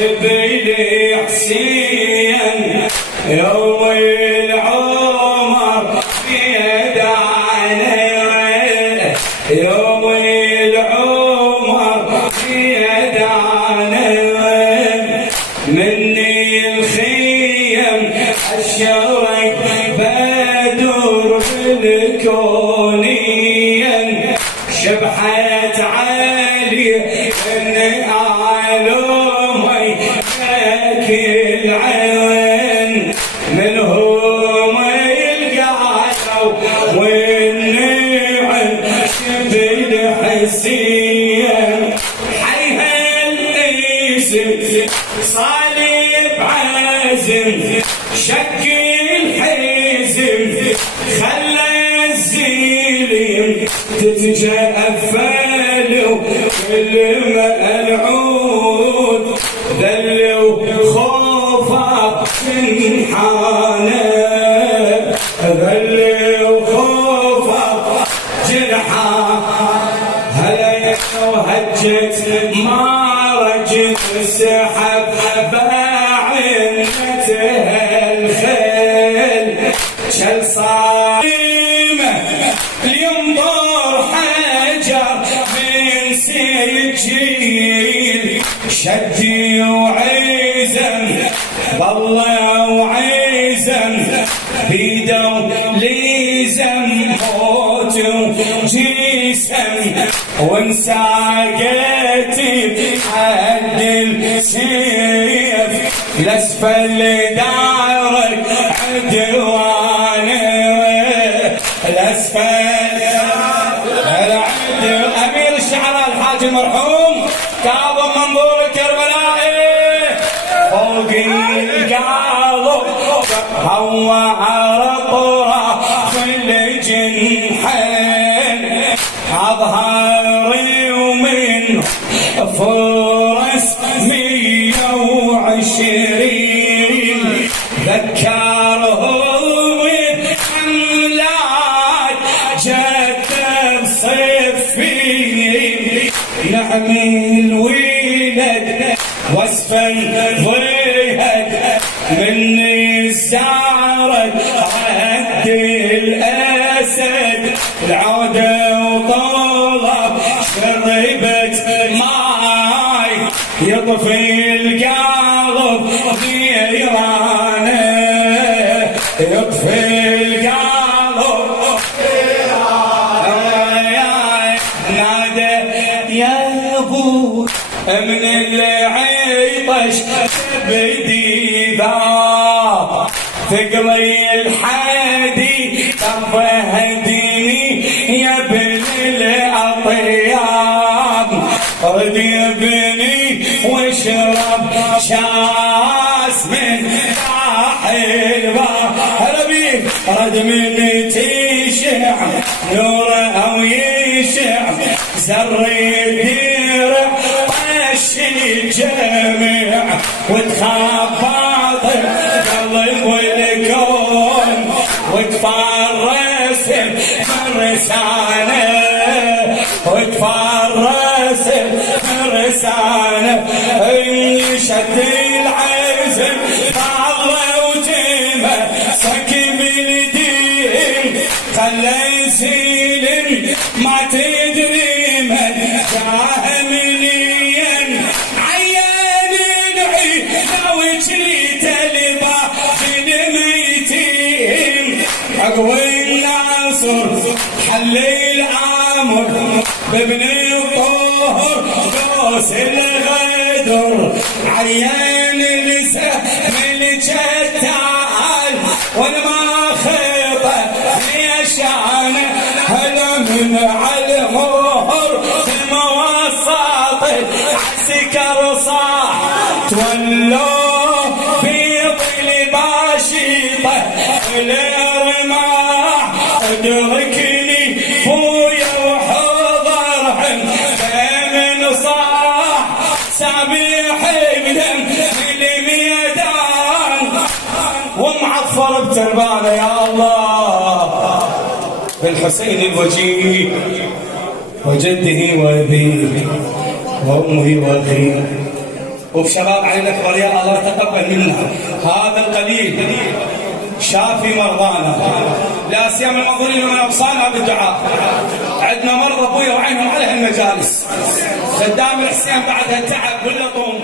بلي حسين يوم العمر بيد عيني، يوم العمر بيد عيني، مني الخيم الشرق بدور بالكونيا، شبحت علي ان اعلمي كل عين، منهم القعدوا والنعم شبل حسين، حيها الاسم صليب عازم، شك الحزم خلى الزيلم تتجفل، كل ما العود ذلوا خوفه جنحانه، ذلوا خوفه جنحانه، هلا وهجت ما رجت سحب باعنتها الخيل، شل صايمه لينظر حجر من سجيل، شدي وعزم ظل وعزم بيدو ليزم موت وجسم، وانساقتي حد السيف لاسفل دارك عدوانه، لاسفل العدو. امير الشعراء الحاج المرحوم كاظم منظور الكربلائي، فوق القلب هو عرقره في الجنحين، اظهري ومن فرس 120 ذكرهم حملات جد بصفين، نحمي الولد وصفا ضيهد من الزعرة عد الأسد، العودة وطلب شربت ماي يطفي القلب نيرانه، يطفي القلب نادى يا ابو من العطش بدي ذا ثقلي الحدي تفهدني يا ابن الاطياب، رد يا ابني واشرب شاس من ساحل هربي، رد من تشع نور او يشع زر الدرع طش الجميع، وتخبط قلب والكون وتفرس فرسانه، وتفرس فرسانه، شد العزم الله وتمه سكب الدين، خلى سيلم ما تدري من جاه منين، عيان العين وجري تلبى في الميتين، عقوي الناصر حل الامر بابن الطهر دوس الغدر، عيان السهم الجتال وانا ما خيطه ليشان، هلا من على المهر في الموسط عسكر صاح تولوا بيض الباشيطه الرماح، ادركني بويا وحضرهم من صاح سابح بدم الميدان، ومعفر بتربانه يا الله بالحسين الوجيه وجده وابيه وامه واخيه وبشباب عين الأكبر يا الله تقبل منا هذا القليل، شافي مرضانا، لا سيما المنظورين من أوصانا بالدعاء. عندنا مرضى ابويا وعينهم على هالمجالس، خدام الحسين بعد هالتعب واللطم